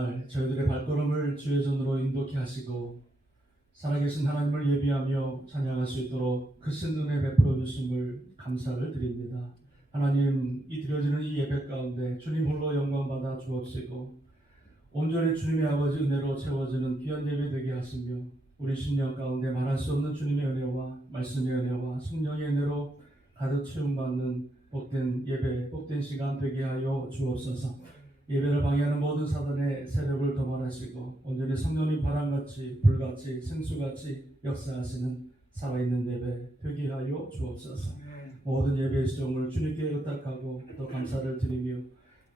날 저희들의 발걸음을 주의 전으로 인도케 하시고 살아계신 하나님을 예비하며 찬양할 수 있도록 크신 은혜 베풀어 주심을 감사를 드립니다. 하나님, 이 드려지는 이 예배 가운데 주님 홀로 영광 받아 주옵시고 온전히 주님의 아버지 은혜로 채워지는 귀한 예배 되게 하시며 우리 심령 가운데 말할 수 없는 주님의 은혜와 말씀의 은혜와 성령의 은혜로 가득 채움받는 복된 예배, 복된 시간 되게 하여 주옵소서. 예배를 방해하는 모든 사단의 세력을 도말하시고 온전히 성령님 바람같이 불같이 생수같이 역사하시는 살아있는 예배 되게 하여 주옵소서. 모든 예배의 시종을 주님께 의탁하고 또 감사를 드리며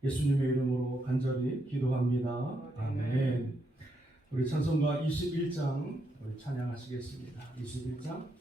예수님의 이름으로 간절히 기도합니다. 아멘. 우리 찬송가 21장 우리 찬양하시겠습니다. 21장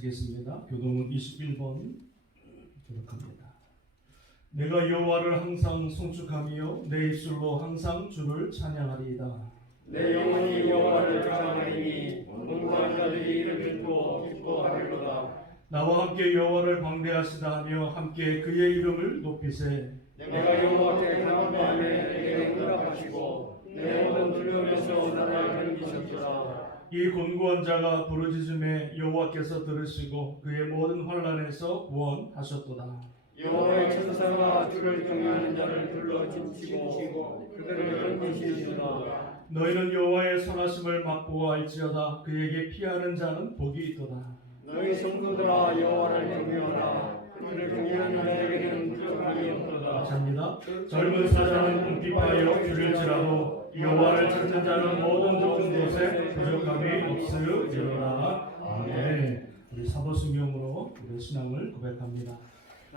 교독하시겠습니다. 교동문 21번 교독합니다. 내가 여호와를 항상 송축하며 내 입술로 항상 주를 찬양하리이다. 내 영혼이 여호와를 찬양하리니 온갖 자들이 이를 듣고 기뻐하리로다. 나와 함께 여호와를 방대하시다 하며 함께 그의 이름을 높이세. 내가 여호와께 간구하며 내게 응답하시고 내 모든 두려움에서 나를 건지셨도다. 이 곤고한 자가 부르짖음에 여호와께서 들으시고 그의 모든 환난에서 구원하셨도다. 여호와의 천사가 주를 경외하는 자를 둘러 춤추고 그들을 건지시리로다. 너희는 여호와의 선하심을 맛보아 알지어다. 그에게 피하는 자는 복이 있도다. 너희 성도들아 여호와를 경외하라. 그를 경외하는 자에게는 부족함이 없도다. 감사합니다. 젊은 사자는 궁핍하여 줄일지라도 여호와를 찾는 자는 모든 좋은 곳에 부족함이 없으리로다. 아멘. 우리 사도순경으로 우리 신앙을 고백합니다.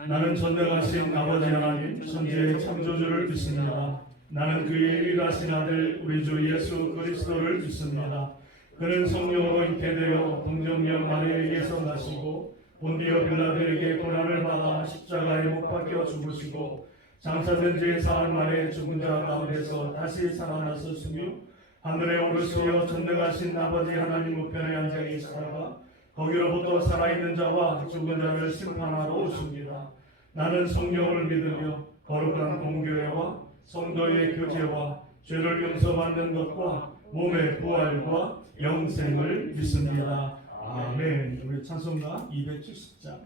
나는 전능하신 아버지 하나님 천지의 창조주를 믿습니다. 나는 그의 유일하신 아들 우리 주 예수 그리스도를 믿습니다. 그는 성령으로 잉태되어 동정녀 마리아에게서 나시고 본디오 빌라도에게 고난을 받아 십자가에 못 박혀 죽으시고 장사된 지 사흘 만에 죽은 자 가운데서 다시 살아나셨으며 하늘에 오르시어 전능하신 아버지 하나님 우편에 앉아 계시다가 거기로부터 살아있는 자와 죽은 자를 심판하러 오십니다. 나는 성령을 믿으며 거룩한 공교회와 성도의 교제와 죄를 용서받는 것과 몸의 부활과 영생을 믿습니다. 아멘. 우리 찬송가 270장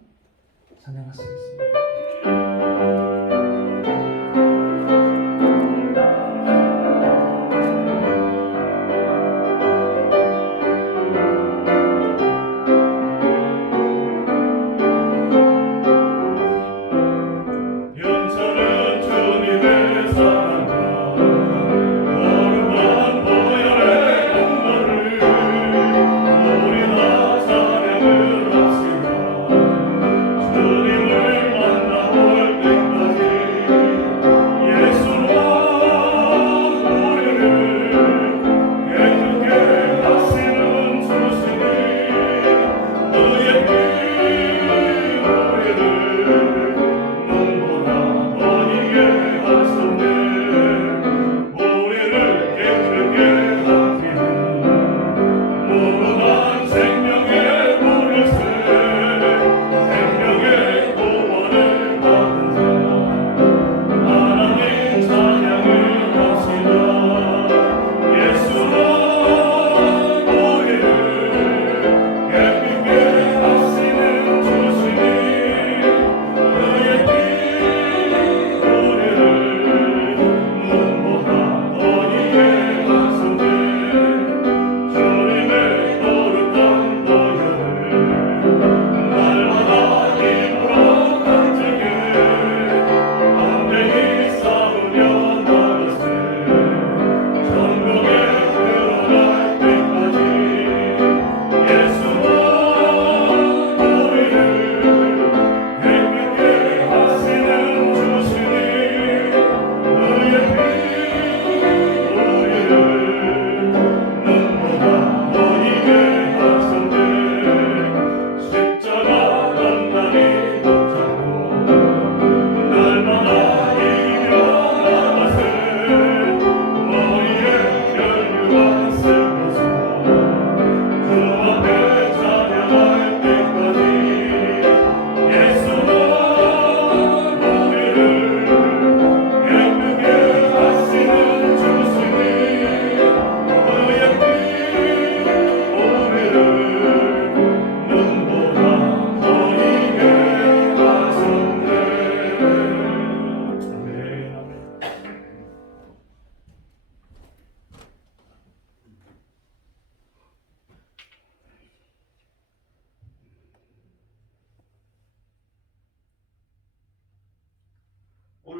찬양하시겠습니다.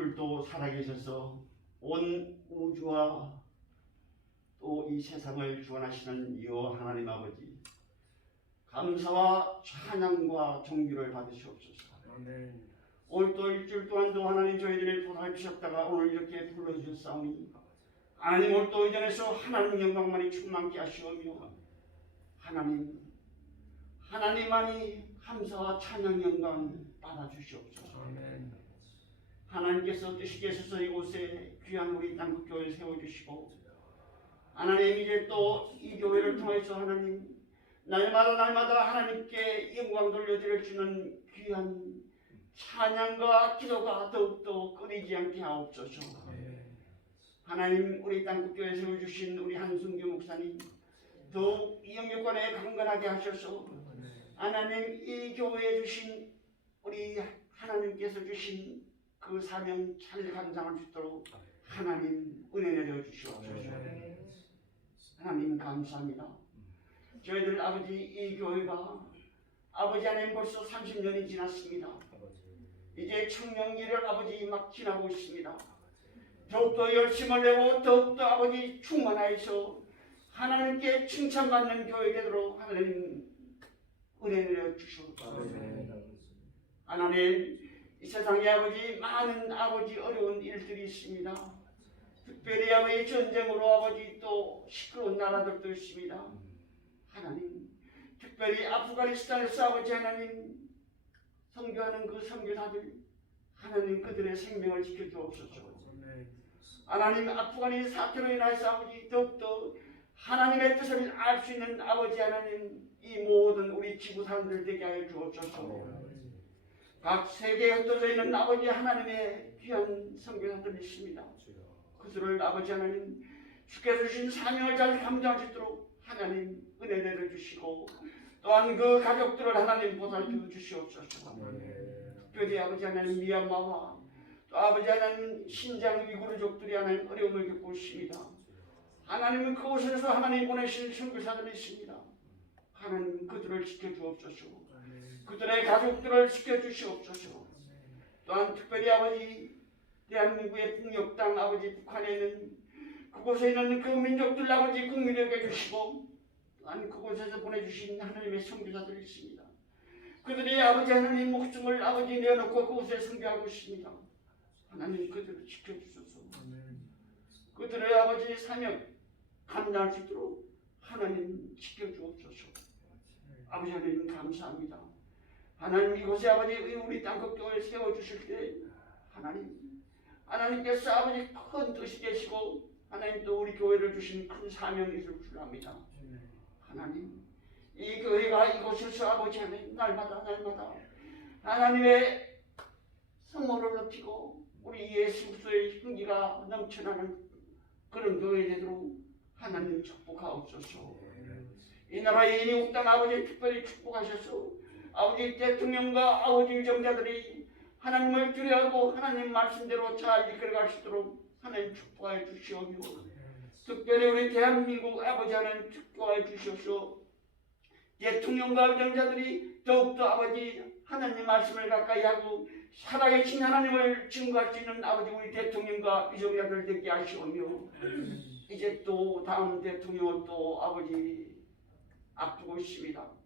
오늘도 살아계셔서 온 우주와 또 이 세상을 주관하시는 이어 하나님 아버지, 감사와 찬양과 존귀를 받으시옵소서. 오늘 또 일주일 동안도 하나님 저희들을 보살피셨다가 오늘 이렇게 불러주셨사오니 하나님 오늘 또 이전에서 하나님 영광만이 충만케 하시오며 하나님만이 감사와 찬양 영광 받아주시옵소서. 하나님께서 뜻있게 하셔서 이곳에 귀한 우리 땅끝교회를 세워주시고 하나님 이제 또 이 교회를 통해서 하나님 날마다 하나님께 영광 돌려드릴 수 있는 귀한 찬양과 기도가 더욱더 끊이지 않게 하옵소서. 하나님 우리 땅끝교회 세워주신 우리 한순규 목사님 더욱 이 영역관에 강건하게 하셔서 하나님 이 교회에 주신 우리 하나님께서 주신 그 사명 잘 감당할 수 있도록 하나님 은혜 내려 주시옵소서. 하나님 감사합니다. 저희들 아버지 이 교회가 아버지 하나님 벌써 30년이 지났습니다. 이제 청년기를 아버지 막 지나고 있습니다. 더욱더 열심을 내고 더욱더 아버지 충만하여서 하나님께 칭찬받는 교회 되도록 하나님 은혜 내려 주시옵소서. 하나님 이 세상에 아버지 많은 아버지 어려운 일들이 있습니다. 특별히 아버지 전쟁으로 아버지 또 시끄러운 나라들도 있습니다. 하나님 특별히 아프가니스탄에서 아버지 하나님 선교하는 그 선교사들 하나님 그들의 생명을 지켜주옵소서. 하나님 아프가니 사태로 인해서 아버지 더욱더 하나님의 뜻을 알 수 있는 아버지 하나님 이 모든 우리 지구 사람들 되게 하여 주옵소서. 각 세계에 흩어져 있는 아버지 하나님의 귀한 선교사들이 있습니다. 그들을 아버지 하나님 주께서 주신 사명을 잘 감당할 수 있도록 하나님 은혜 내려주시고 또한 그 가족들을 하나님 보살펴 주시옵소서. 특별히 아버지 하나님 미얀마와 또 아버지 하나님 신장 위구르족들이 하나님 어려움을 겪고 있습니다. 하나님은 그곳에서 하나님 보내신 선교사들이 있습니다. 하나님 그들을 지켜주옵소서. 그들의 가족들을 지켜주시옵소서. 또한 특별히 아버지 대한민국의 북녘 땅 아버지 북한에 있는 그곳에 있는 그 민족들 아버지 국민을 해주시고 또한 그곳에서 보내주신 하나님의 선교사들이 있습니다. 그들이 아버지 하나님 목숨을 아버지 내어놓고 그곳에 선교하고 있습니다. 하나님 그들을 지켜주소서. 그들의 아버지 사명 감당할 수 있도록 하나님 지켜주옵소서. 아버지 하나님 감사합니다. 하나님 이곳에 아버지 우리 땅끝교회를 세워주실 때 하나님께서 아버지 큰 뜻이 되시고 하나님 또 우리 교회를 주신 큰 사명이 있을 줄 압니다. 하나님 이 교회가 이곳에서 아버지 하나님 날마다 하나님의 성모를 높이고 우리 예수 그리스도의 향기가 넘쳐나는 그런 교회 되도록 하나님 축복하옵소서. 이 나라의 인육 땅 아버지 특별히 축복하셔서 아버지 대통령과 아버지 유정자들이 하나님을 두려워하고 하나님 말씀대로 잘 이끌어갈 수 있도록 하나님 축복하여 주시오며 특별히 우리 대한민국 아버지 하나님 축복하여 주시옵소서. 대통령과 유정자들이 더욱더 아버지 하나님 말씀을 가까이 하고 살아계신 하나님을 증거할 수 있는 아버지 우리 대통령과 유정자들 되게 하시오며 이제 또 다음 대통령은 또 아버지 앞두고 있습니다.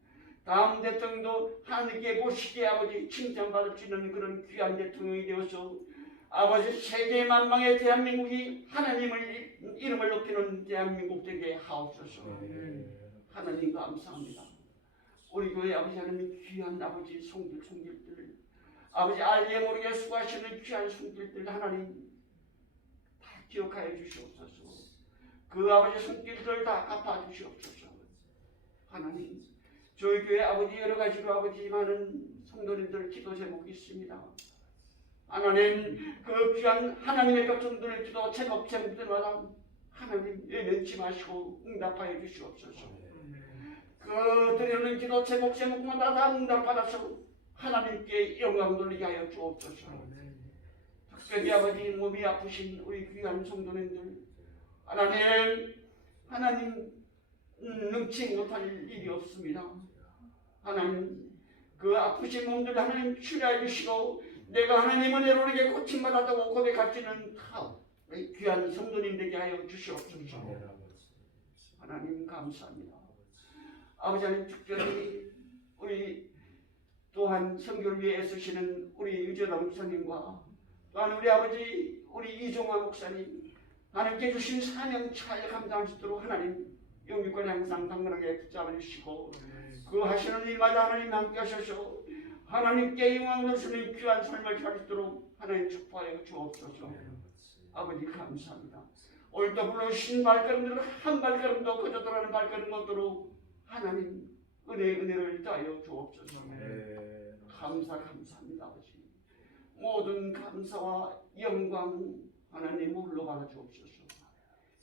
다음 대통령도 하나님께 보시기에 아버지 칭찬받을 수 있는 그런 귀한 대통령이 되어서 아버지 세계 만방의 대한민국이 하나님을 이름을 높이는 대한민국 되게 하옵소서. 하나님 감사합니다. 우리 교회 아버지 하나님 귀한 아버지 성길들 아버지 알게 모르게 수고하시는 귀한 성길들 하나님 다 기억하여 주시옵소서. 그 아버지 손길들 다 갚아 주시옵소서. 하나님 저희 교회 아버지 여러 가지로 아버지 많은 성도님들 기도 제목이 있습니다. 하나님 그 귀한 하나님의 백성들 기도 제목들마다 하나님 외면치 마시고 응답하여 주시옵소서. 그 드리는 기도 제목마다 다 응답받아서 하나님께 영광 돌리게 하여 주옵소서. 특별히 아버지 몸이 아프신 우리 귀한 성도님들 하나님 능치 못할 일이 없습니다. 하나님 그 아프신 몸들 하나님 치료해 주시고 내가 하나님 은혜로 이렇게 고침받았다고 고백할지는 다 귀한 성도님 되게 하여 주시옵소서. 하나님 감사합니다. 아버지 하나님 특별히 우리 또한 선교를 위해 애쓰시는 우리 유재동 목사님과 또한 우리 아버지 우리 이종화 목사님 하나님께 주신 사명 잘 감당할 수 있도록 하나님 영육권 항상 당근하게 붙잡아 주시고 그 하시는 일마다 하나님 함께 하셔서 하나님께 영광 돌리는 귀한 삶을 살 수 있도록 하나님 축복하여 주옵소서. 아버지 감사합니다. 오늘도 불러주신 발걸음들을 한 발걸음도 거저 돌아가는 발걸음 없도록 하나님 은혜를 더하여 주옵소서. 감사합니다 아버지. 모든 감사와 영광 하나님 홀로 받아 주옵소서.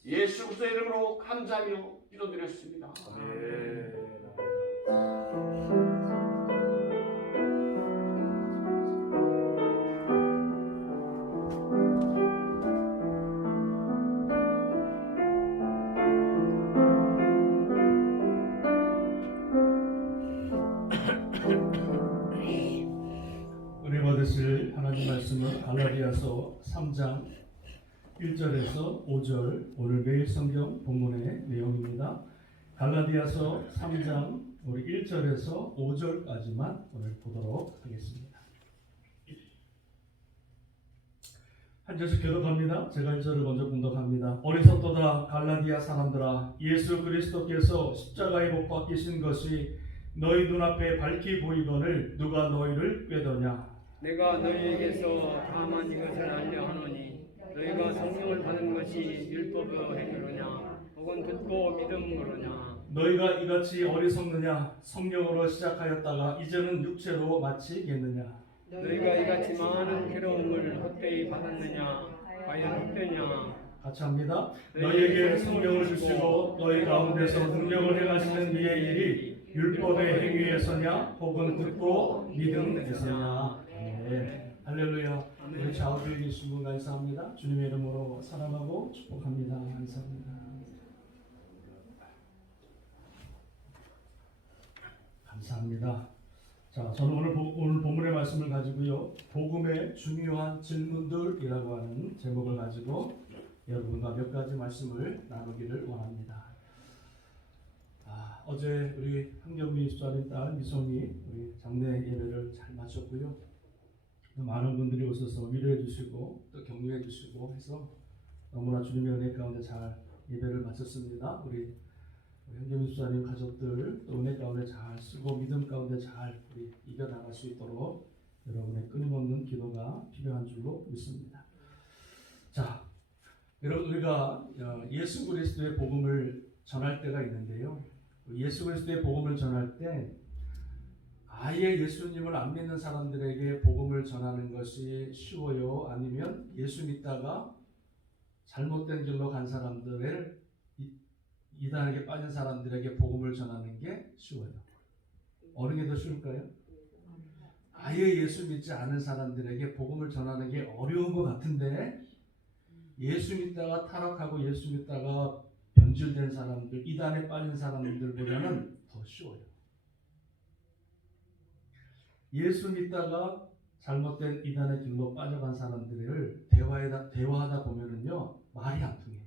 예수 그리스도의 이름으로 감사하며 기도드렸습니다. 은혜 받으실 하나님 말씀은 갈라디아서 3장 1절에서 5절 오늘 매일 성경 본문의 내용입니다. 갈라디아서 3장 우리 1절에서 5절까지만 오늘 보도록 하겠습니다. 한 절씩 교독합니다. 제가 1절을 먼저 분독합니다. 어리석도다 갈라디아 사람들아, 예수 그리스도께서 십자가에 못 박히신 것이 너희 눈앞에 밝히 보이거늘 누가 너희를 꾀더냐. 내가 너희에게서 다만 이것을 알려 하노니 너희가 성령을 받은 것이 율법의 행위로냐 혹은 듣고 믿음으로냐. 너희가 이같이 어리석느냐. 성령으로 시작하였다가 이제는 육체로 마치겠느냐. 너희가 이같이 많은 괴로움을 헛되이 받았느냐. 과연 헛되냐. 같이 합니다. 너희에게 성령을 주시고 너희 가운데서 능력을 행하시는 이의 일이 율법의 행위에서냐 혹은 듣고 믿음에서냐. 네. 할렐루야. 우리 좌우에 계신 분 감사합니다. 주님의 이름으로 사랑하고 축복합니다. 감사합니다. 감사합니다. 자, 저는 오늘 본문의 말씀을 가지고요, 복음의 중요한 질문들이라고 하는 제목을 가지고 여러분과 몇 가지 말씀을 나누기를 원합니다. 어제 우리 한경미 집사님 딸 미송이 우리 장례 예배를 잘 마쳤고요. 많은 분들이 오셔서 위로해 주시고 또 격려해 주시고 해서 너무나 주님의 은혜 가운데 잘 예배를 마쳤습니다. 우리 한경미 집사님 가족들 또 은혜 가운데 잘 쓰고 믿음 가운데 잘 우리 이겨나갈 수 있도록 여러분의 끊임없는 기도가 필요한 줄로 믿습니다. 자, 여러분 우리가 예수 그리스도의 복음을 전할 때가 있는데요. 예수 그리스도의 복음을 전할 때 아예 예수님을 안 믿는 사람들에게 복음을 전하는 것이 쉬워요? 아니면 예수 믿다가 잘못된 길로 간 사람들을 이단에게 빠진 사람들에게 복음을 전하는 게 쉬워요? 어느 게 더 쉬울까요? 아예 예수 믿지 않은 사람들에게 복음을 전하는 게 어려운 것 같은데 예수 믿다가 타락하고 예수 믿다가 변질된 사람들, 이단에 빠진 사람들보다는 더 쉬워요. 예수 믿다가 잘못된 이단의 길로 빠져간 사람들을 대화하다 보면은요, 말이 안 통해요.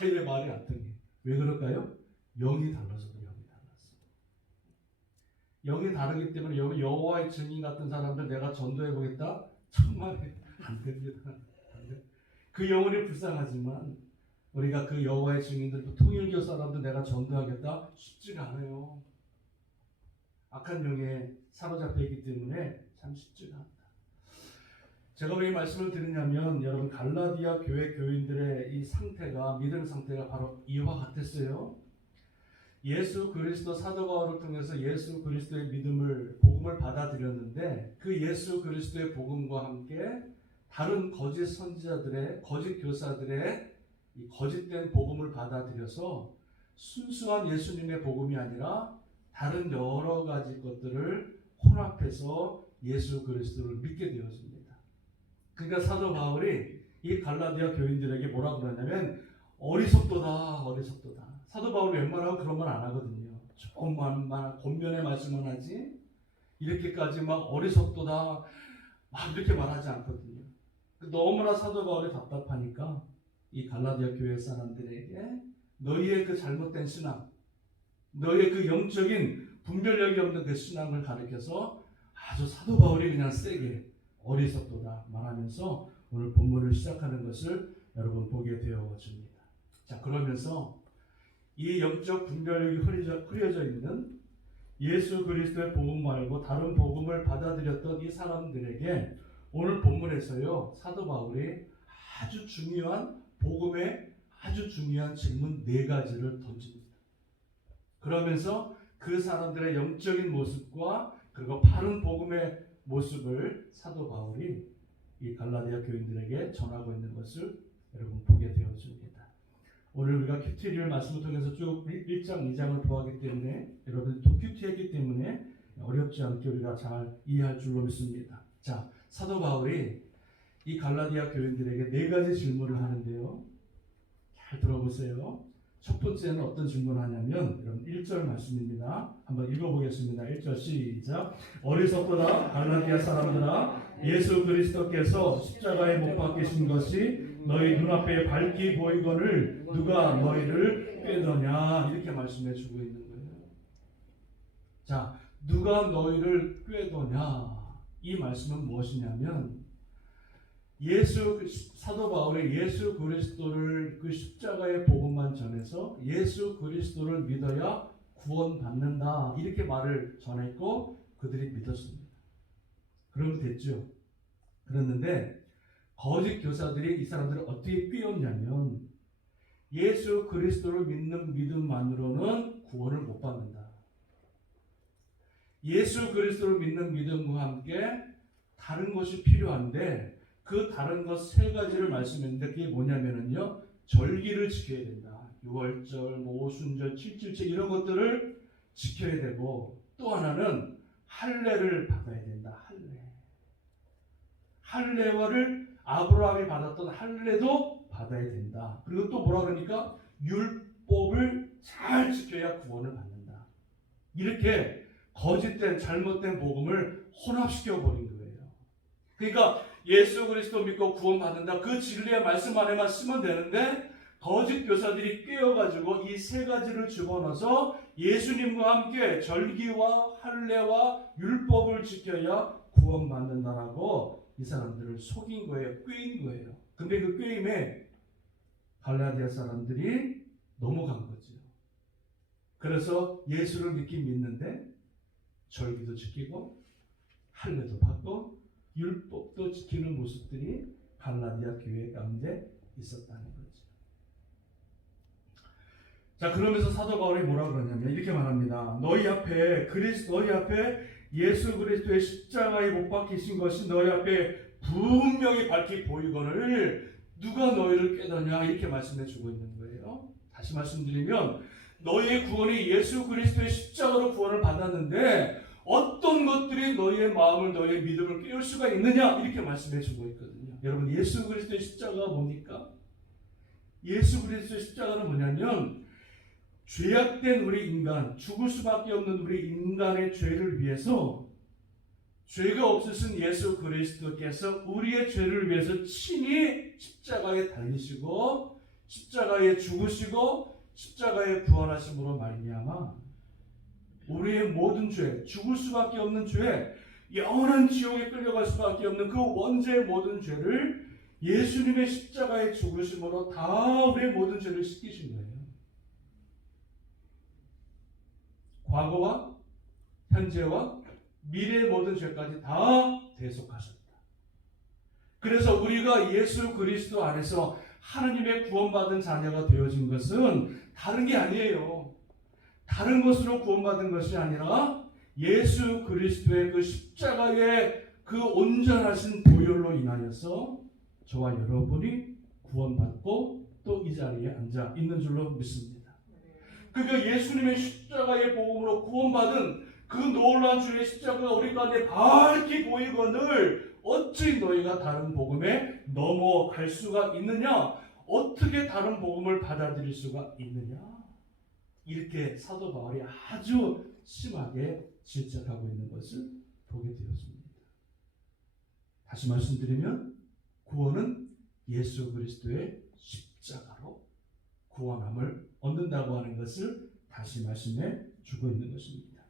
아예 말이 안 통해요. 왜 그럴까요? 영이 달라서 그래요. 영이 다르기 때문에 여호와의 증인 같은 사람들 내가 전도해 보겠다? 정말 안 됩니다. 그 영혼이 불쌍하지만 우리가 그 여호와의 증인들, 통일교 사람들 내가 전도하겠다? 쉽지가 않아요. 악한 영에 사로잡혀 있기 때문에 참 쉽지가 않다. 제가 왜 이 말씀을 드리냐면 여러분 갈라디아 교회 교인들의 이 상태가, 믿음 상태가 바로 이와 같았어요. 예수 그리스도 사도 바울을 통해서 예수 그리스도의 복음을 받아들였는데 그 예수 그리스도의 복음과 함께 다른 거짓 선지자들의, 거짓 교사들의 이 거짓된 복음을 받아들여서 순수한 예수님의 복음이 아니라 다른 여러 가지 것들을 혼합해서 예수 그리스도를 믿게 되었습니다. 그러니까 사도 바울이 이 갈라디아 교인들에게 뭐라고 그러냐면 어리석도다. 사도 바울이 웬만하면 그런 말 안 하거든요. 조금만 권면의 말씀만 하지 이렇게까지 막 어리석도다, 이렇게 말하지 않거든요. 너무나 사도 바울이 답답하니까 이 갈라디아 교회 사람들에게 너희의 그 잘못된 신앙, 너희의 그 영적인 분별력이 없는 그 신앙을 가르쳐서 아주 사도 바울이 그냥 세게 어리석도다 말하면서 오늘 본문을 시작하는 것을 여러분 보게 되어집니다. 자, 그러면서 이 영적 분별력이 흐려져 있는 예수 그리스도의 복음 말고 다른 복음을 받아들였던 이 사람들에게 오늘 본문에서요, 사도 바울이 아주 중요한 복음의 아주 중요한 질문 4가지를 던집니다. 그러면서 그 사람들의 영적인 모습과 그리고 바른 복음의 모습을 사도 바울이 이 갈라디아 교인들에게 전하고 있는 것을 여러분 보게 되어집니다. 오늘 우리가 큐티를 말씀을 통해서 쭉 1장, 2장을 보았기 때문에 여러분 또 큐티했기 때문에 어렵지 않게 우리가 잘 이해할 줄로 믿습니다. 자, 사도 바울이 이 갈라디아 교인들에게 4가지 질문을 하는데요. 잘 들어보세요. 첫 번째는 어떤 질문을 하냐면 여러분 1절 말씀입니다. 한번 읽어보겠습니다. 1절 시작. 어리석도다 갈라디아 사람들아, 예수 그리스도께서 십자가에 못 박히신 것이 너희 눈앞에 밝히 보이거늘 누가 너희를 꾀더냐, 이렇게 말씀해 주고 있는 거예요. 자, 누가 너희를 꾀더냐, 이 말씀은 무엇이냐면 사도 바울이 예수 그리스도를 그 십자가의 복음만 전해서 예수 그리스도를 믿어야 구원받는다, 이렇게 말을 전했고 그들이 믿었습니다. 그러면 됐죠. 그랬는데 거짓 교사들이 이 사람들을 어떻게 꿰었냐면 예수 그리스도를 믿는 믿음만으로는 구원을 못 받는다. 예수 그리스도를 믿는 믿음과 함께 다른 것이 필요한데 그 다른 것 3가지를 말씀했는데 그게 뭐냐면요, 절기를 지켜야 된다. 6월절, 오순절, 7.7절 이런 것들을 지켜야 되고, 또 하나는 할례를 받아야 된다. 할례와를 아브라함이 받았던 할례도 받아야 된다. 그리고 또 뭐라 그러니까 율법을 잘 지켜야 구원을 받는다. 이렇게 거짓된 잘못된 복음을 혼합시켜 버린 거예요. 그러니까 예수 그리스도 믿고 구원받는다, 그 진리의 말씀 안에만 쓰면 되는데 거짓 교사들이 꿰어가지고 이 3가지를 집어넣어서 예수님과 함께 절기와 할례와 율법을 지켜야 구원받는다라고 이 사람들을 속인 거예요. 꿰인 거예요. 근데 그 꿰임에 갈라디아 사람들이 넘어간 거죠. 그래서 예수를 믿는데 절기도 지키고 할례도 받고 율법도 지키는 모습들이 갈라디아 교회 가운데 있었다는 거죠. 자, 그러면서 사도 바울이 뭐라 그러냐면 이렇게 말합니다. 너희 앞에 예수 그리스도의 십자가에 못 박히신 것이 너희 앞에 분명히 밝히 보이거늘 누가 너희를 꾀더냐, 이렇게 말씀해 주고 있는 거예요. 다시 말씀드리면 너희의 구원이 예수 그리스도의 십자가로 구원을 받았는데 어떤 것들이 너희의 마음을, 너희의 믿음을 깨울 수가 있느냐, 이렇게 말씀해 주고 있거든요. 여러분, 예수 그리스도의 십자가가 뭡니까? 예수 그리스도의 십자가는 뭐냐면 죄악된 우리 인간, 죽을 수밖에 없는 우리 인간의 죄를 위해서 죄가 없으신 예수 그리스도께서 우리의 죄를 위해서 친히 십자가에 달리시고 십자가에 죽으시고 십자가에 부활하심으로 말미암아 우리의 모든 죄, 죽을 수밖에 없는 죄, 영원한 지옥에 끌려갈 수밖에 없는 그 원죄의 모든 죄를 예수님의 십자가의 죽으심으로 다 우리의 모든 죄를 씻기신 거예요. 과거와 현재와 미래의 모든 죄까지 다 대속하셨다. 그래서 우리가 예수 그리스도 안에서 하나님의 구원받은 자녀가 되어진 것은 다른 게 아니에요. 다른 것으로 구원받은 것이 아니라 예수 그리스도의 그 십자가의 그 온전하신 보혈로 인하여서 저와 여러분이 구원받고 또 이 자리에 앉아 있는 줄로 믿습니다. 그러니까 예수님의 십자가의 복음으로 구원받은 그 놀라운 주의 십자가가 우리 가운데 밝히 보이거늘 어찌 너희가 다른 복음에 넘어갈 수가 있느냐? 어떻게 다른 복음을 받아들일 수가 있느냐? 이렇게 사도 바울이 아주 심하게 질책하고 있는 것을 보게 되었습니다. 다시 말씀드리면 구원은 예수 그리스도의 십자가로 구원함을 얻는다고 하는 것을 다시 말씀해 주고 있는 것입니다.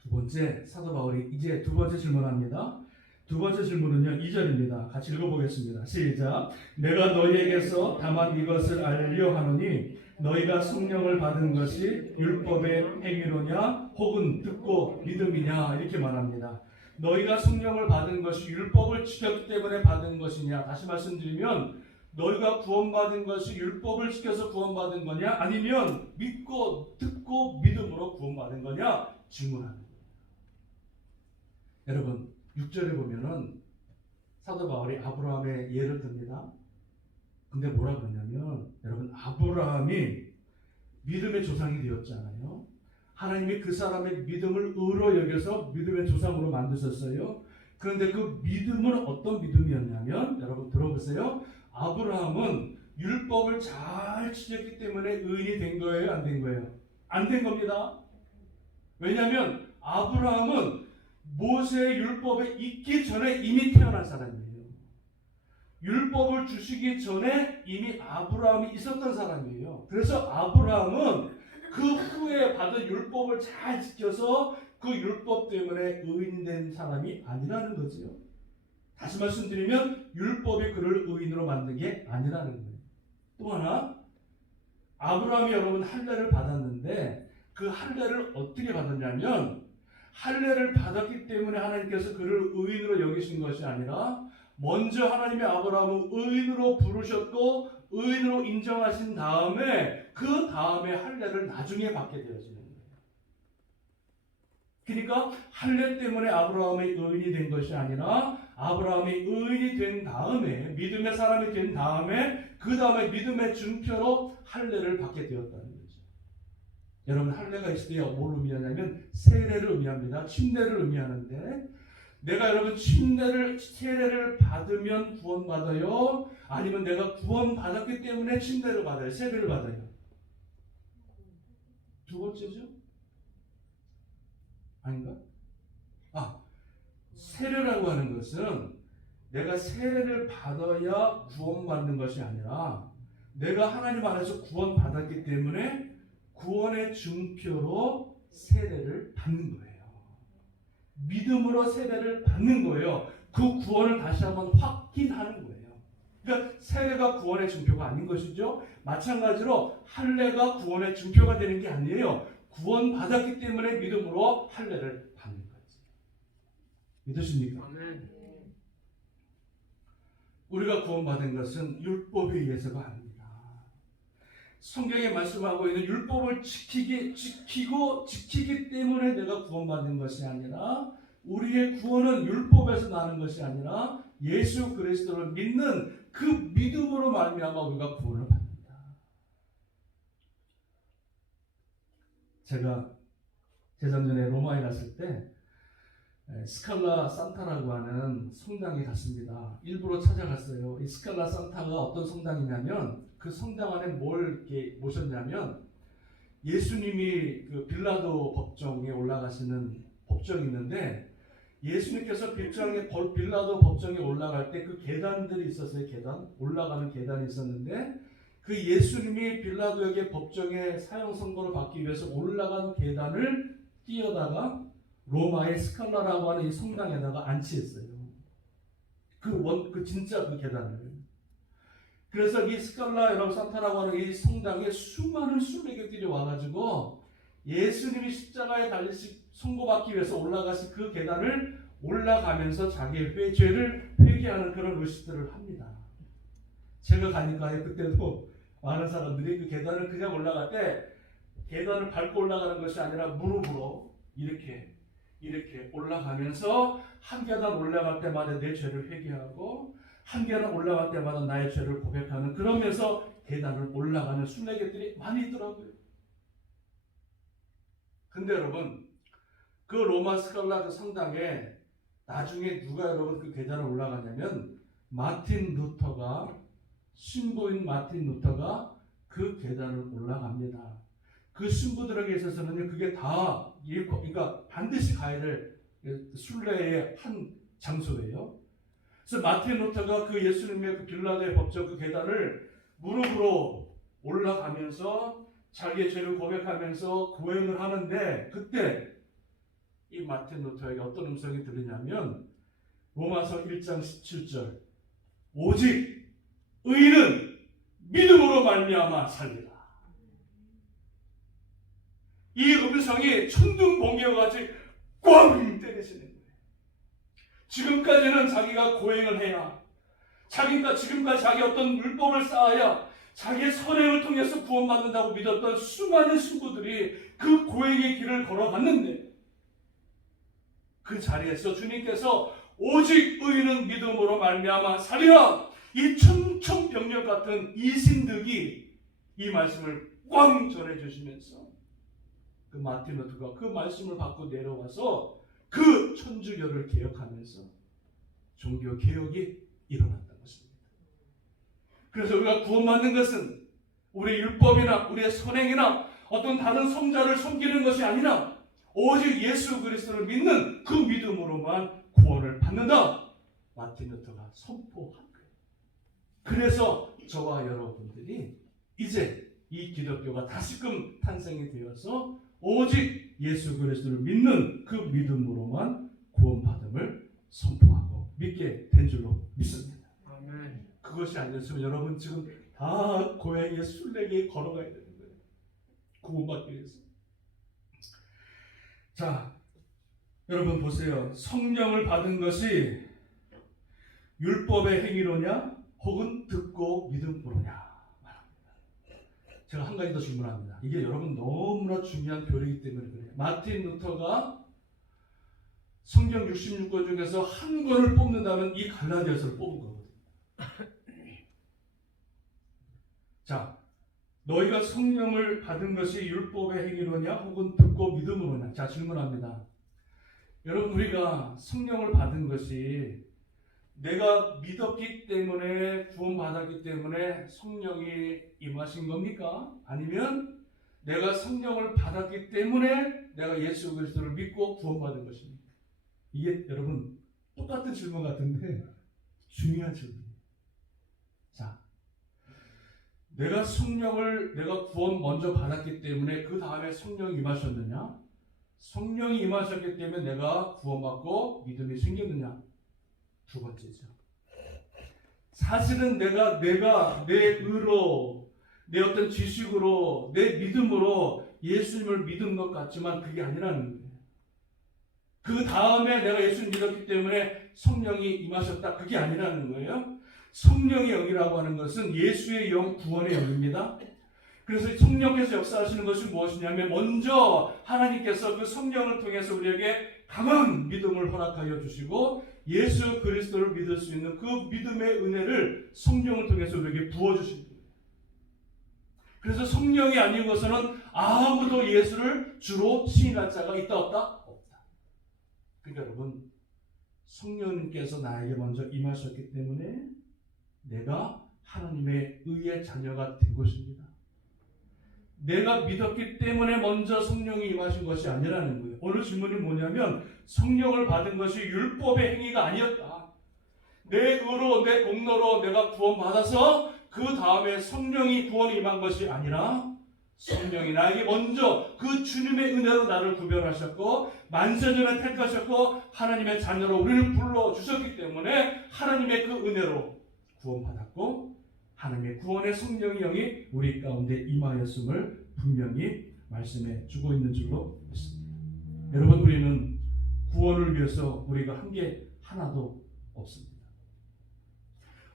두 번째, 사도 바울이 이제 두 번째 질문합니다. 두 번째 질문은요, 2절입니다. 같이 읽어보겠습니다. 시작. 내가 너희에게서 다만 이것을 알려 하노니 너희가 성령을 받은 것이 율법의 행위로냐 혹은 듣고 믿음이냐 이렇게 말합니다. 너희가 성령을 받은 것이 율법을 지켰기 때문에 받은 것이냐, 다시 말씀드리면 너희가 구원받은 것이 율법을 지켜서 구원받은 거냐 아니면 믿고 듣고 믿음으로 구원받은 거냐 질문하는 거예요. 여러분 6절에 보면은 사도 바울이 아브라함의 예를 듭니다. 근데 뭐라 그러냐면 여러분 아브라함이 믿음의 조상이 되었잖아요. 하나님이 그 사람의 믿음을 의로 여겨서 믿음의 조상으로 만드셨어요. 그런데 그 믿음은 어떤 믿음이었냐면 여러분 들어보세요. 아브라함은 율법을 잘 지켰기 때문에 의인이 된 거예요? 안 된 거예요? 안 된 겁니다. 왜냐하면 아브라함은 모세의 율법에 있기 전에 이미 태어난 사람이에요. 율법을 주시기 전에 이미 아브라함이 있었던 사람이에요. 그래서 아브라함은 그 후에 받은 율법을 잘 지켜서 그 율법 때문에 의인된 사람이 아니라는 거죠. 다시 말씀드리면 율법이 그를 의인으로 만든 게 아니라는 거예요. 또 하나 아브라함이 여러분 할례를 받았는데 그 할례를 어떻게 받았냐면 할례를 받았기 때문에 하나님께서 그를 의인으로 여기신 것이 아니라 먼저 하나님이 아브라함을 의인으로 부르셨고 의인으로 인정하신 다음에 그 다음에 할례를 나중에 받게 되어지는 거예요. 그러니까 할례 때문에 아브라함이 의인이 된 것이 아니라 아브라함이 의인이 된 다음에 믿음의 사람이 된 다음에 그 다음에 믿음의 증표로 할례를 받게 되었다는 거죠. 여러분 할례가 있을 때 뭘 의미하냐면 세례를 의미합니다. 침례를 의미하는데 내가 여러분 세례를 받으면 구원받아요? 아니면 내가 구원받았기 때문에 침례를 받아요? 세례를 받아요? 두 번째죠? 아닌가? 세례라고 하는 것은 내가 세례를 받아야 구원받는 것이 아니라 내가 하나님 안에서 구원받았기 때문에 구원의 증표로 세례를 받는 거예요. 믿음으로 세례를 받는 거예요. 그 구원을 다시 한번 확인하는 거예요. 그러니까 세례가 구원의 증표가 아닌 것이죠. 마찬가지로 할례가 구원의 증표가 되는 게 아니에요. 구원받았기 때문에 믿음으로 할례를 받는 거지. 믿으십니까? 아멘. 우리가 구원받은 것은 율법에 의해서가 아닙니다. 성경에 말씀하고 있는 율법을 지키기 때문에 내가 구원받는 것이 아니라 우리의 구원은 율법에서 나는 것이 아니라 예수 그리스도를 믿는 그 믿음으로 말미암아 우리가 구원을 받는다. 제가 재작년에 로마에 갔을 때 스칼라 산타라고 하는 성당에 갔습니다. 일부러 찾아갔어요. 이 스칼라 산타가 어떤 성당이냐면 그 성당 안에 뭘 이렇게 모셨냐면 예수님이 그 빌라도 법정에 올라가시는 법정이 있는데 예수님께서 빌라도 법정에 올라갈 때 그 계단들이 있었어요. 올라가는 계단이 있었는데 그 예수님이 빌라도에게 법정에 사형 선고를 받기 위해서 올라간 계단을 뛰어다가 로마의 스칼라라고 하는 이 성당에다가 안치했어요. 진짜 그 계단을. 그래서 이 스칼라 여러분 산타라고 하는 이 성당에 수많은 순례객들이 와가지고 예수님이 십자가에 달리시 선고받기 위해서 올라가신 그 계단을 올라가면서 자기의 죄를 회개하는 그런 의식들을 합니다. 제가 가니까요 그때도 많은 사람들이 그 계단을 그냥 올라갈 때 계단을 밟고 올라가는 것이 아니라 무릎으로 이렇게 올라가면서 한 계단 올라갈 때마다 내 죄를 회개하고 한 계단 올라갈 때마다 나의 죄를 고백하는 그러면서 계단을 올라가는 순례객들이 많이 있더라고요. 근데 여러분 그 로마 스칼라 그 성당에 나중에 누가 여러분 그 계단을 올라가냐면 신부인 마틴 루터가 그 계단을 올라갑니다. 그 신부들에게 있어서는 그게 다 그러니까 반드시 가야 될 순례의 한 장소예요. 그래서 마틴 루터가 그 예수님의 그 빌라도의 법정 그 계단을 무릎으로 올라가면서 자기의 죄를 고백하면서 고행을 하는데, 그때 이 마틴 루터에게 어떤 음성이 들리냐면 로마서 1장 17절, 오직 의인은 믿음으로 말미암아 살리라. 이 음성이 천둥 번개와 같이 꽝 때리시는 거예요. 지금까지는 자기가 고행을 해야, 지금까지 자기 어떤 율법을 쌓아야 자기의 선행을 통해서 구원받는다고 믿었던 수많은 신부들이 그 고행의 길을 걸어갔는데, 그 자리에서 주님께서 오직 의인은 믿음으로 말미암아 살리라, 이 천천병력 같은 이신득이 이 말씀을 꽝 전해주시면서 그 마틴 루터가 그 말씀을 받고 내려와서 그 천주교를 개혁하면서 종교 개혁이 일어났던 것입니다. 그래서 우리가 구원받는 것은 우리의 율법이나 우리의 선행이나 어떤 다른 성자를 섬기는 것이 아니라 오직 예수 그리스도를 믿는 그 믿음으로만 구원을 받는다, 마틴 루터가 선포한 거예요. 그래서 저와 여러분들이 이제 이 기독교가 다시금 탄생이 되어서 오직 예수 그리스도를 믿는 그 믿음으로만 구원받음을 선포하고 믿게 된 줄로 믿습니다. 아멘. 그것이 아니었으면 여러분 지금 다 고향의 순례기에 걸어가야 되는 거예요. 구원받기 위해서. 자, 여러분 보세요. 성령을 받은 것이 율법의 행위로냐 혹은 듣고 믿음으로냐. 제가 한 가지 더 질문합니다. 이게 여러분 너무나 중요한 교리이기 때문에 그래요. 마틴 루터가 성경 66권 중에서 한 권을 뽑는다면 이 갈라디아서를 뽑은 거거든요. 자, 너희가 성령을 받은 것이 율법의 행위로냐 혹은 듣고 믿음으로냐. 자, 질문합니다. 여러분, 우리가 성령을 받은 것이 내가 믿었기 때문에 구원받았기 때문에 성령이 임하신 겁니까? 아니면 내가 성령을 받았기 때문에 내가 예수 그리스도를 믿고 구원받은 것입니까? 이게 여러분 똑같은 질문 같은데 중요한 질문이에요. 자, 내가 구원 먼저 받았기 때문에 그 다음에 성령이 임하셨느냐? 성령이 임하셨기 때문에 내가 구원받고 믿음이 생겼느냐? 두 번째죠. 사실은 내가 내 의로, 내 어떤 지식으로, 내 믿음으로 예수님을 믿은 것 같지만 그게 아니라는 거예요. 그 다음에 내가 예수님 믿었기 때문에 성령이 임하셨다. 그게 아니라는 거예요. 성령의 영이라고 하는 것은 예수의 영, 구원의 영입니다. 그래서 성령께서 역사하시는 것이 무엇이냐면 먼저 하나님께서 그 성령을 통해서 우리에게 강한 믿음을 허락하여 주시고 예수 그리스도를 믿을 수 있는 그 믿음의 은혜를 성령을 통해서 우리에게 부어주신 거예요. 그래서 성령이 아니고서는 아무도 예수를 주로 시인할 자가 있다 없다? 없다. 그러니까 여러분, 성령님께서 나에게 먼저 임하셨기 때문에 내가 하나님의 의의 자녀가 된 것입니다. 내가 믿었기 때문에 먼저 성령이 임하신 것이 아니라는 거예요. 오늘 질문이 뭐냐면 성령을 받은 것이 율법의 행위가 아니었다. 내 의로, 내 공로로 내가 구원받아서 그 다음에 성령이 구원에 임한 것이 아니라 성령이 나에게 먼저 그 주님의 은혜로 나를 구별하셨고 만세전에 택하셨고 하나님의 자녀로 우리를 불러주셨기 때문에 하나님의 그 은혜로 구원받았고 하나님의 구원의 성령의 영이 우리 가운데 임하였음을 분명히 말씀해 주고 있는 줄로 믿습니다. 여러분, 우리는 구원을 위해서 우리가 한 게 하나도 없습니다.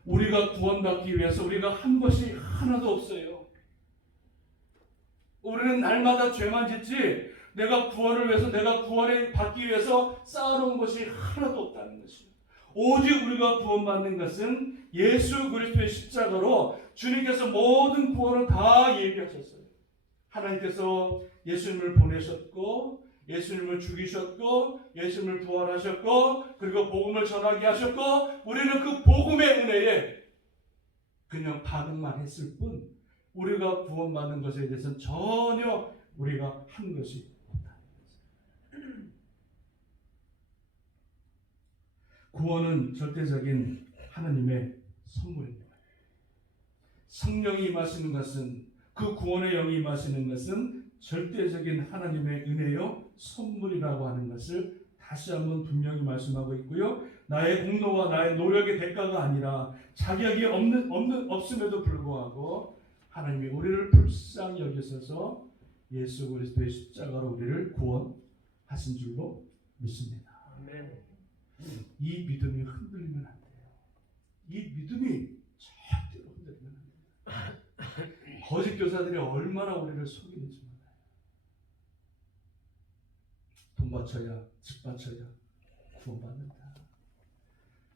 우리가 구원받기 위해서 우리가 한 것이 하나도 없어요. 우리는 날마다 죄만 짓지 내가 구원을 위해서, 내가 구원을 받기 위해서 쌓아놓은 것이 하나도 없다는 것이에요. 오직 우리가 구원받는 것은 예수 그리스도의 십자가로 주님께서 모든 구원을 다 예비하셨어요. 하나님께서 예수님을 보내셨고 예수님을 죽이셨고 예수님을 부활하셨고 그리고 복음을 전하게 하셨고 우리는 그 복음의 은혜에 그냥 반응만 했을 뿐 우리가 구원받는 것에 대해서는 전혀 우리가 한 것이 없다. 구원은 절대적인 하나님의 선물입니다. 성령이 임하시는 것은, 그 구원의 영이 임하시는 것은 절대적인 하나님의 은혜요 선물이라고 하는 것을 다시 한번 분명히 말씀하고 있고요. 나의 공로와 나의 노력의 대가가 아니라 자격이 없음에도 불구하고 하나님이 우리를 불쌍히 여기셔서 예수 그리스도의 십자가로 우리를 구원하신 줄로 믿습니다. 아멘. 이 믿음이 흔들리면 안 돼요. 이 믿음이 절대로 흔들리면 안 돼요. 거짓 교사들이 얼마나 우리를 속이는지 몰라요. 돈 바쳐야, 집 바쳐야 구원받는다.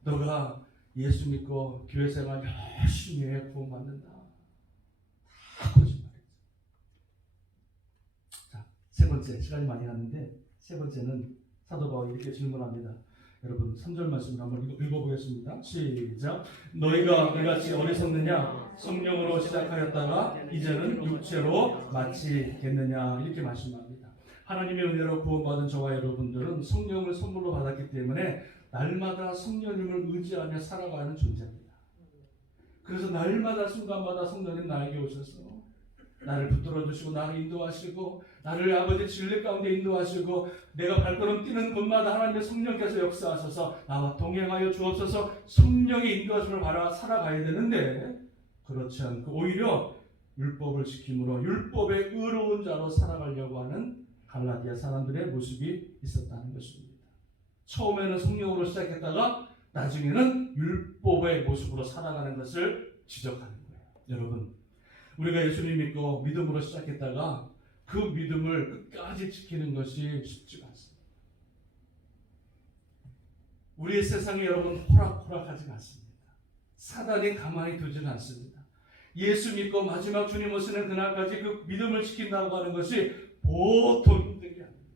너가 예수 믿고 교회 생활 열심히 해 구원받는다. 다 거짓말이죠. 자, 세 번째, 시간이 많이 갔는데 세 번째는 사도 바울이 이렇게 질문합니다. 여러분 3절 말씀을 한번 읽어보겠습니다. 시작. 너희가 이같이 어리석느냐? 성령으로 시작하였다가 이제는 육체로 마치겠느냐? 이렇게 말씀합니다. 하나님의 은혜로 구원받은 저와 여러분들은 성령을 선물로 받았기 때문에 날마다 성령님을 의지하며 살아가는 존재입니다. 그래서 날마다 순간마다 성령님 나에게 오셔서 나를 붙들어 주시고 나를 인도하시고 나를 아버지 진리 가운데 인도하시고 내가 발걸음 뛰는 곳마다 하나님의 성령께서 역사하셔서 나와 동행하여 주옵소서. 성령의 인도하심을 바라 살아가야 되는데 그렇지 않고 오히려 율법을 지킴으로 율법의 의로운 자로 살아가려고 하는 갈라디아 사람들의 모습이 있었다는 것입니다. 처음에는 성령으로 시작했다가 나중에는 율법의 모습으로 살아가는 것을 지적하는 거예요. 여러분, 우리가 예수님 믿고 믿음으로 시작했다가 그 믿음을 끝까지 지키는 것이 쉽지가 않습니다. 우리의 세상에 여러분 호락호락하지 않습니다. 사단이 가만히 두지는 않습니다. 예수 믿고 마지막 주님 오시는 그날까지 그 믿음을 지킨다고 하는 것이 보통 힘든 게 아닙니다.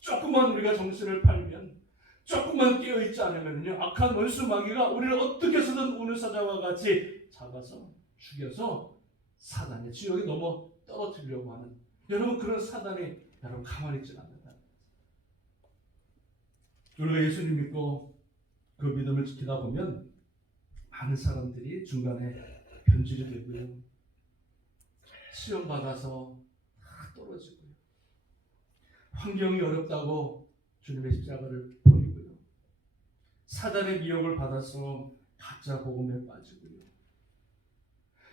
조금만 우리가 정신을 팔면, 조금만 깨어있지 않으면요, 악한 원수 마귀가 우리를 어떻게 해서든 오늘 사자와 같이 잡아서 죽여서 사단의 지옥에 넘어 떨어뜨리려고 하는, 여러분 그런 사단이 여러분 가만히 있지 않는다. 우리가 예수님 믿고 그 믿음을 지키다 보면 많은 사람들이 중간에 변질이 되고요, 시험 받아서 다 떨어지고요, 환경이 어렵다고 주님의 십자가를 버리고요, 사단의 미혹을 받아서 가짜 복음에 빠지고요,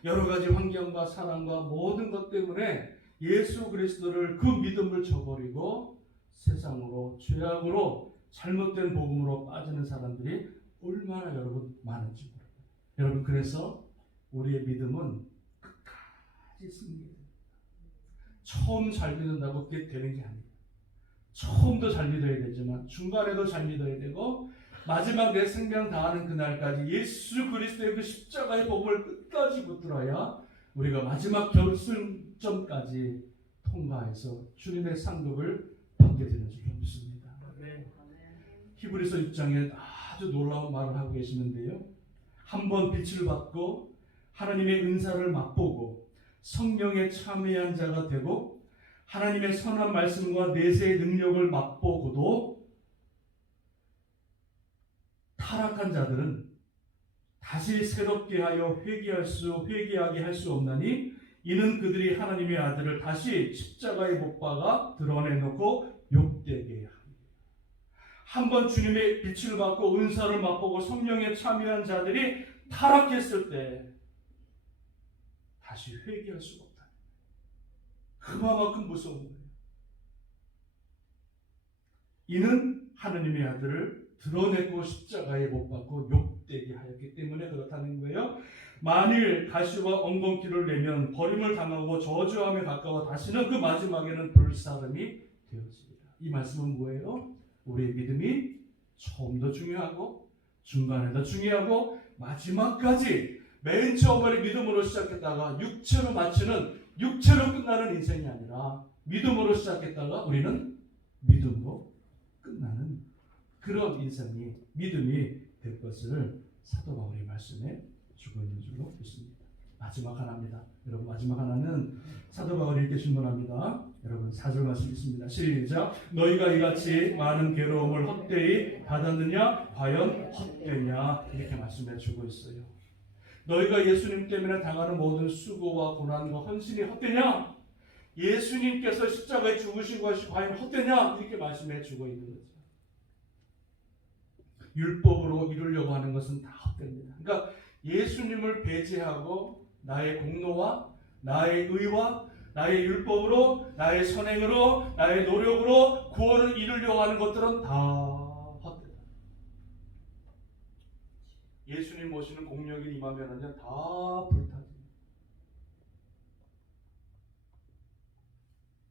여러 가지 환경과 사랑과 모든 것 때문에 예수 그리스도를 그 믿음을 저버리고 세상으로 죄악으로 잘못된 복음으로 빠지는 사람들이 얼마나 여러분 많은지 모릅니다. 여러분 그래서 우리의 믿음은 끝까지 승리해야 됩니다. 처음 잘 믿는다고 그게 되는 게 아니에요. 처음도 잘 믿어야 되지만 중간에도 잘 믿어야 되고 마지막 내 생명 다하는 그날까지 예수 그리스도의 그 십자가의 복음을 끝까지 붙들어야 우리가 마지막 결승점까지 통과해서 주님의 상급을 받게 되는 줄 믿습니다. 히브리서 6장에 아주 놀라운 말을 하고 계시는데요, 한번 빛을 받고 하나님의 은사를 맛보고 성령에 참여한 자가 되고 하나님의 선한 말씀과 내세의 능력을 맛보고도 타락한 자들은 다시 새롭게 하여 회개하게 할 수 없나니 이는 그들이 하나님의 아들을 다시 십자가에 못 박아 드러내놓고 욕되게 합니다. 한번 주님의 빛을 받고 은사를 맛보고 성령에 참여한 자들이 타락했을 때 다시 회개할 수가 없다. 그만큼 무서운 거예요. 이는 하나님의 아들을 드러내고 십자가에 못 박고 욕되게 하였기 때문에 그렇다는 거예요. 만일 가시와 엉겅퀴를 내면 버림을 당하고 저주함에 가까워 다시는 그 마지막에는 불사름이 되어집니다. 이 말씀은 뭐예요? 우리의 믿음이 처음도 중요하고 중간에도 중요하고 마지막까지 맨 처음에 믿음으로 시작했다가 육체로 마치는, 육체로 끝나는 인생이 아니라 믿음으로 시작했다가 우리는 믿음으로 끝나는 그런 인생이, 믿음이 될 것을 사도 바울의 말씀에 주고 있는 줄로 믿습니다. 마지막 하나입니다. 여러분 마지막 하나는 사도 바울이 이렇게 질문합니다. 여러분 4절 말씀 있습니다. 시작. 너희가 이같이 많은 괴로움을 헛되이 받았느냐? 과연 헛되냐? 이렇게 말씀해 주고 있어요. 너희가 예수님 때문에 당하는 모든 수고와 고난과 헌신이 헛되냐? 예수님께서 십자가에 죽으신 것이 과연 헛되냐? 이렇게 말씀해 주고 있는 거죠. 율법으로 이루려고 하는 것은 다 헛됩니다. 그러니까 예수님을 배제하고 나의 공로와 나의 의와 나의 율법으로 나의 선행으로 나의 노력으로 구원을 이루려고 하는 것들은 다 헛되다. 예수님 모시는 공력이 임하면은요 다 불타집니다.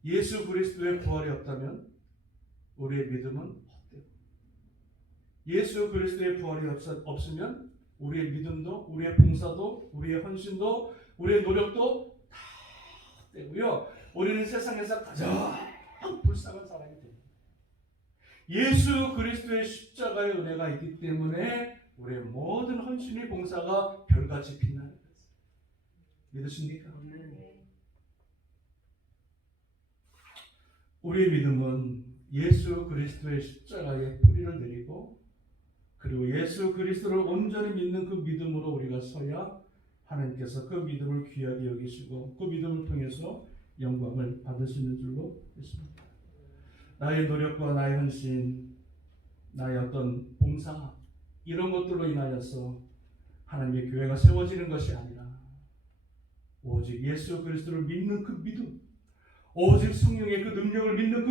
예수 그리스도의 부활이 없다면 우리의 믿음은 헛되고 예수 그리스도의 부활이 없으면 우리의 믿음도 우리의 봉사도 우리의 헌신도 우리의 노력도 다 헛되고요. 우리는 세상에서 가장 불쌍한 사람이 됩니다. 예수 그리스도의 십자가의 은혜가 있기 때문에 우리의 모든 헌신의 봉사가 별같이 빛나는 거죠. 믿으십니까? 우리의 믿음은 예수 그리스도의 십자가에 뿌리를 내리고 그리고 예수 그리스도를 온전히 믿는 그 믿음으로 우리가 서야 하나님께서 그 믿음을 귀하게 여기시고 그 믿음을 통해서 영광을 받으시는 줄로 믿습니다. 나의 노력과 나의 헌신, 나의 어떤 봉사 이런 것들로 인하여서 하나님의 교회가 세워지는 것이 아니라 오직 예수 그리스도를 믿는 그 믿음, 오직 성령의 그 능력을 믿는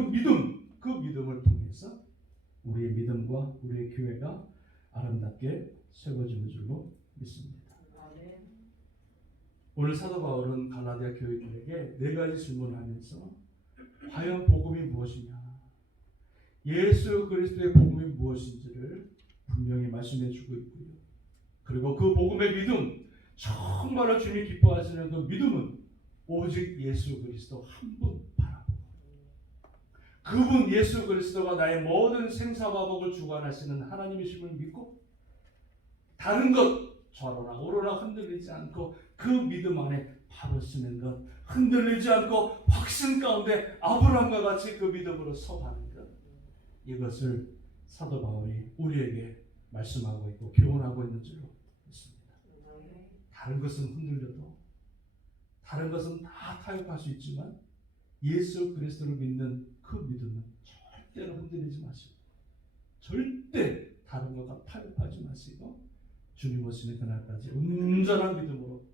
그 믿음을 통해서 우리의 믿음과 우리의 교회가 아름답게 세워지는 줄로 믿습니다. 오늘 사도 바울은 갈라디아 교인들에게 4가지 질문을 하면서 과연 복음이 무엇이냐, 예수 그리스도의 복음이 무엇인지를 분명히 말씀해 주고 있고요. 그리고 그 복음의 믿음, 정말로 주님이 기뻐하시는 그 믿음은 오직 예수 그리스도 한 분 바라보고 그분 예수 그리스도가 나의 모든 생사와 복을 주관하시는 하나님이심을 믿고 다른 것 좌로나 우로나 흔들리지 않고 그 믿음 안에 바로 서는 것, 흔들리지 않고 확신 가운데 아브라함과 같이 그 믿음으로 서가는 것, 이것을 사도 바울이 우리에게 말씀하고 있고 교훈하고 있는 줄로 믿습니다. 다른 것은 흔들려도 다른 것은 다 타협할 수 있지만 예수 그리스도를 믿는 그 믿음은 절대로 흔들리지 마시고 절대 다른 것과 타협하지 마시고 주님 오시는 그날까지 온전한 믿음으로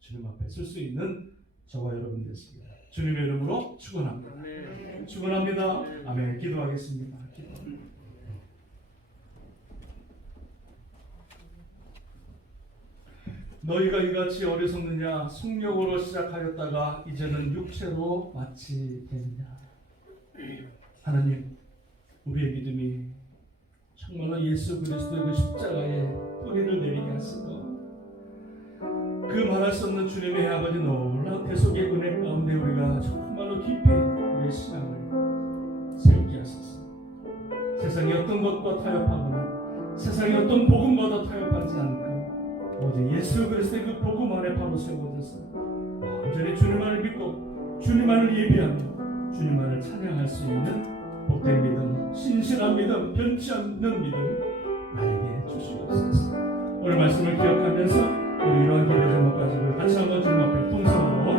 주님 앞에 설 수 있는 저와 여러분 되시길 주님의 이름으로 축원합니다. 축원합니다. 아멘. 기도하겠습니다. 너희가 이같이 어리석느냐? 성령으로 시작하였다가 이제는 육체로 마치겠느냐? 하나님, 우리의 믿음이 정말로 예수 그리스도의 그 십자가에 뿌리를 내리게 하시고 그 말할 수 없는 주님의 아버지 놀라운 대속의 은혜 가운데 우리가 정말로 깊이 우리의 신앙을 세우게 하소서. 세상의 어떤 것과 타협하거나 세상의 어떤 복음과도 타협하지 않고 오직 예수 그리스도의 그 복음 안에 바로 세워져서 온전히 주님만을 믿고 주님만을 예비하며 주님만을 찬양할 수 있는 복된 믿음, 신실한 믿음, 변치 않는 믿음 나에게 주시옵소서. 오늘 말씀을 기억하면서 우리 이러한 기도 제목 가지고 같이 한번 주님 앞에 통성으로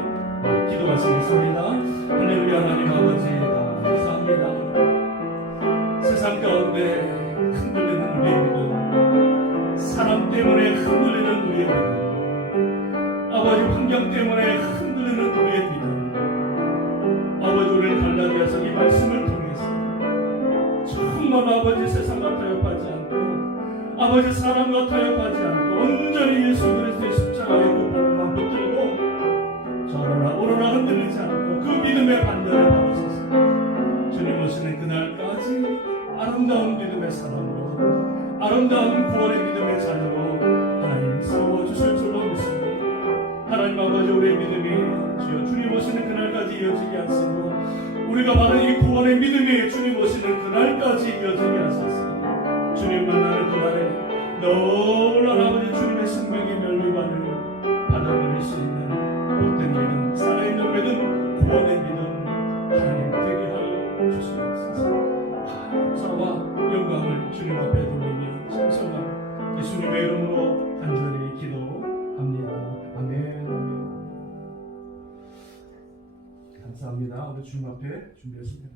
기도하시겠습니다. 할렐루야. 하나님 아버지 감사합니다. 세상 가운데 흔들리는 우리의 믿음, 사람 때문에 흔들리는 우리의 믿음, 아버지 환경 때문에 흔들리는 우리의 믿음, 아버지 우리를 갈라디아서 이 말씀을 통해서 정말 아버지 세상과 타협하지 않고 아버지 사람과 타협하지 않고 온전히 예수 그리스도의 십자가의 그 복음만 붙들고 저러나 오로나 흔들리지 않고 그 믿음의 반전에 받으셔서 주님 오시는 그날까지 아름다운 믿음의 사람으로 아름다운 구원의 믿음의 자녀로 하나님 세워주실 줄로 믿습니다. 하나님 아버지 우리의 믿음이 주여 주님 오시는 그날까지 이어지게 하시고 우리가 받은 이 구원의 믿음이 주님 오시는 그날까지 이어지게 하소서. 주님 만나는 그날에 놀라운 아버지 주님의 생명의 면류관을 받아버릴 수 있는 구원의 믿음 하나님 되게 하여 주시옵소서. 감사와 영광을 주님 앞에 돌리며 찬송하며 예수님의 이름으로 간절히 기도합니다. 아멘. 아멘. 감사합니다. 우리 주님 앞에 준비했습니다.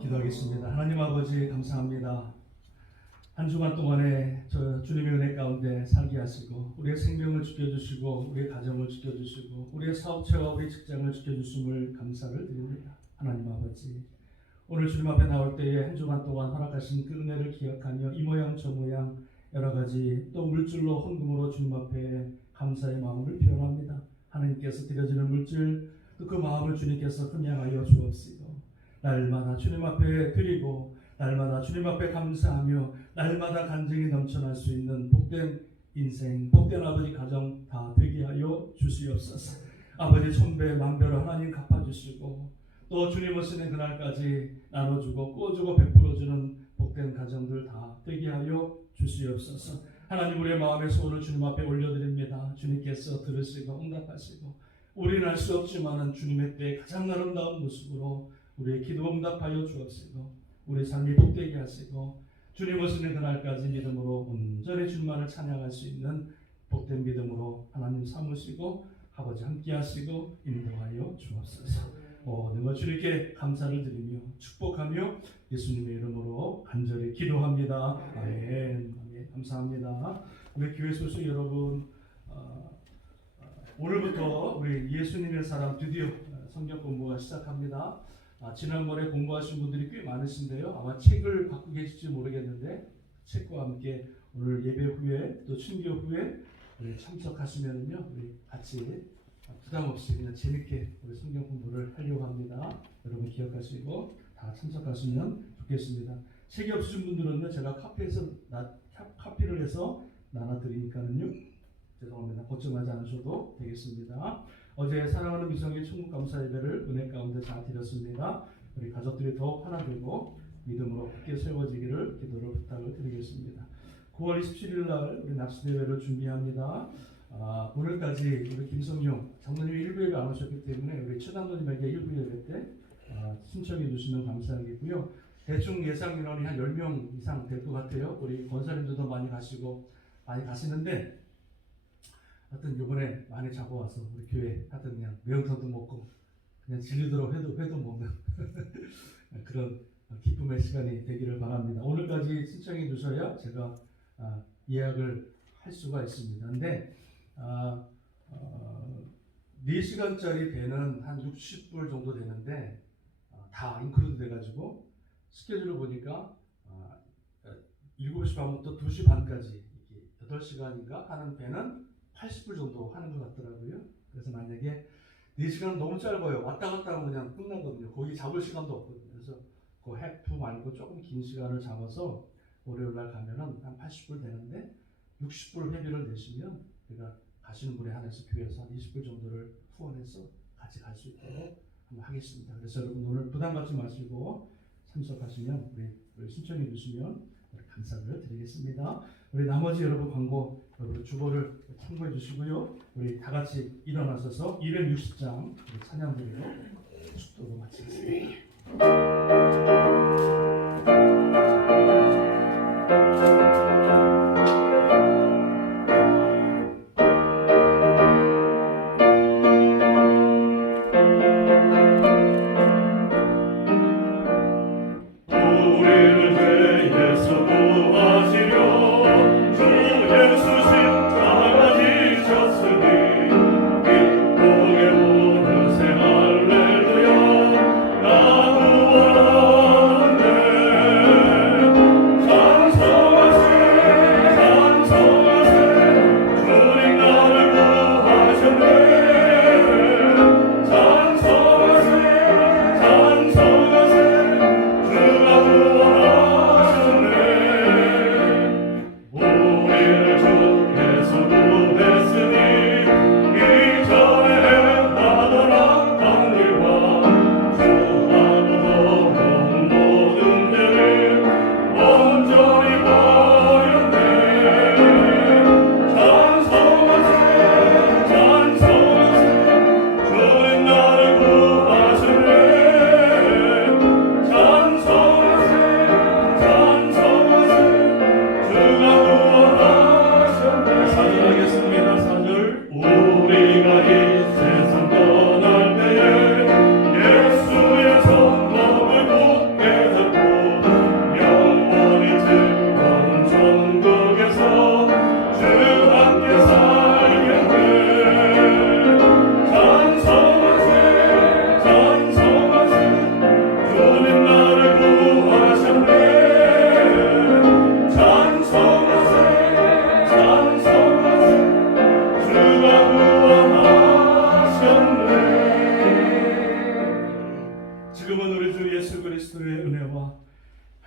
기도하겠습니다. 하나님 아버지 감사합니다. 한 주간 동안에 저 주님의 은혜 가운데 살게 하시고 우리의 생명을 지켜주시고 우리의 가정을 지켜주시고 우리의 사업체와 우리의 직장을 지켜주심을 감사를 드립니다. 하나님 아버지 오늘 주님 앞에 나올 때에 한 주간 동안 허락하신 그 은혜를 기억하며 이 모양 저 모양 여러 가지 또 물질로 헌금으로 주님 앞에 감사의 마음을 표현합니다. 하나님께서 드려지는 물질 또 그 마음을 주님께서 흠양하여 주옵시고 날마다 주님 앞에 드리고 날마다 주님 앞에 감사하며 날마다 간증이 넘쳐날 수 있는 복된 인생, 복된 아버지 가정 다 되게 하여 주시옵소서. 아버지 천배 만배로 하나님 갚아주시고 또 주님 오시는 그날까지 나눠주고 꾸어주고 베풀어주는 복된 가정들 다 되게 하여 주시옵소서. 하나님 우리의 마음의 소원을 주님 앞에 올려드립니다. 주님께서 들으시고 응답하시고 우리는 알 수 없지만은 주님의 때 가장 아름다운 모습으로 우리의 기도 응답하여 주옵시고 우리 삶이 복되게 하시고 주님 오시는 그날까지 믿음으로 온전히 주님만을 찬양할 수 있는 복된 믿음으로 하나님 삼으시고 아버지 함께 하시고 인도하여 주옵소서. 모든 것 주님께 감사를 드리며 축복하며 예수님의 이름으로 간절히 기도합니다. 아멘. 아멘. 감사합니다. 우리 교회 소식 여러분 오늘부터 우리 예수님의 사람 드디어 성경 공부가 시작합니다. 지난번에 공부하신 분들이 꽤 많으신데요. 아마 책을 갖고 계실지 모르겠는데 책과 함께 오늘 예배 후에 또 친교 후에 참석하시면은요 우리 같이 부담 없이 그냥 재밌게 우리 성경 공부를 하려고 합니다. 여러분 기억하시고 다 참석하시면 좋겠습니다. 책이 없으신 분들은요 제가 카피를 해서 나눠드리니까는요 죄송합니다. 걱정하지 않으셔도 되겠습니다. 어제 사랑하는 미성의 천국 감사 예배를 은혜 가운데 잘 드렸습니다. 우리 가족들이 더욱 하나 되고 믿음으로 굳게 세워지기를 기도를 부탁을 드리겠습니다. 9월 27일 날 우리 납치 대회를 준비합니다. 오늘까지 우리 김성용 장로님이 1부 예배 안 오셨기 때문에 우리 최장로님에게 1부 예배 때 신청해 주시면 감사하겠고요. 대충 예상 인원이 한 10명 이상 될 것 같아요. 우리 권사님들도 많이 가시는데 하여튼 이번에 많이 잡아와서 우리 교회 하여튼 그냥 매운탕도 먹고 그냥 질리도록 회도 먹는 그런 기쁨의 시간이 되기를 바랍니다. 오늘까지 신청해 주셔야 제가 예약을 할 수가 있습니다. 근데 4시간짜리 배는 한 60불 정도 되는데 다 인클루드 돼가지고 스케줄을 보니까 7시 반부터 2시 반까지 8시간인가 하는 배는 80불 정도 하는 것 같더라고요. 그래서 만약에 4시간은 너무 짧아요. 왔다 갔다 하면 그냥 끝나거든요. 거기 잡을 시간도 없거든요. 그래서 그 해프 말고 조금 긴 시간을 잡아서 월요일날 가면은 한 80불 되는데 60불 회비를 내시면 우리가 가시는 분에 한해서 교회에서 한 20불 정도를 후원해서 같이 갈 수 있도록 한번 하겠습니다. 그래서 여러분 오늘 부담 갖지 마시고 참석하시면 우리 신청해 주시면 감사를 드리겠습니다. 우리 나머지 여러분 광고 여러분 주보를 참고해 주시고요. 우리 다 같이 일어나셔서 260장 찬양 드리고 축도로 마치겠습니다. 할렐루야 나 구원하네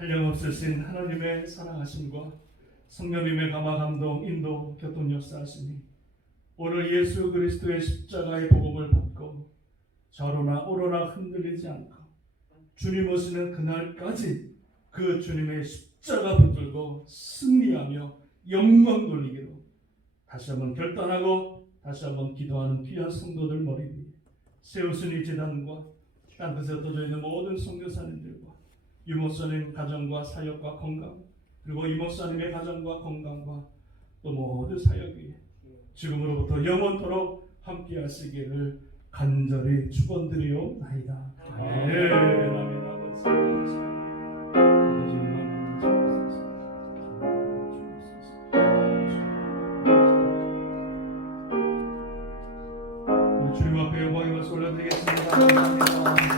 한량없으신 하나님의 사랑하심과 성령님의 감화 감동 인도 교통 역사하시니 오늘 예수 그리스도의 십자가의 복음을 받고 좌로나 오로나 흔들리지 않고 주님 오시는 그날까지 그 주님의 십자가 붙들고 승리하며 영광 돌리기로 다시 한번 결단하고 다시 한번 기도하는 귀한 성도들 머리 위에 세우신 이 제단과 땅끝에 흩어져 있는 모든 선교사님들과 유목사님 가정과 사역과 건강, 그리고 이목사님의 가정과 건강과 또 모든 사역 위에 지금으로부터 영원토록 함께 하시기를 간절히 축원드리옵나이다. 아멘. 아멘. 주님 앞에 영광의 말씀 올려드리겠습니다.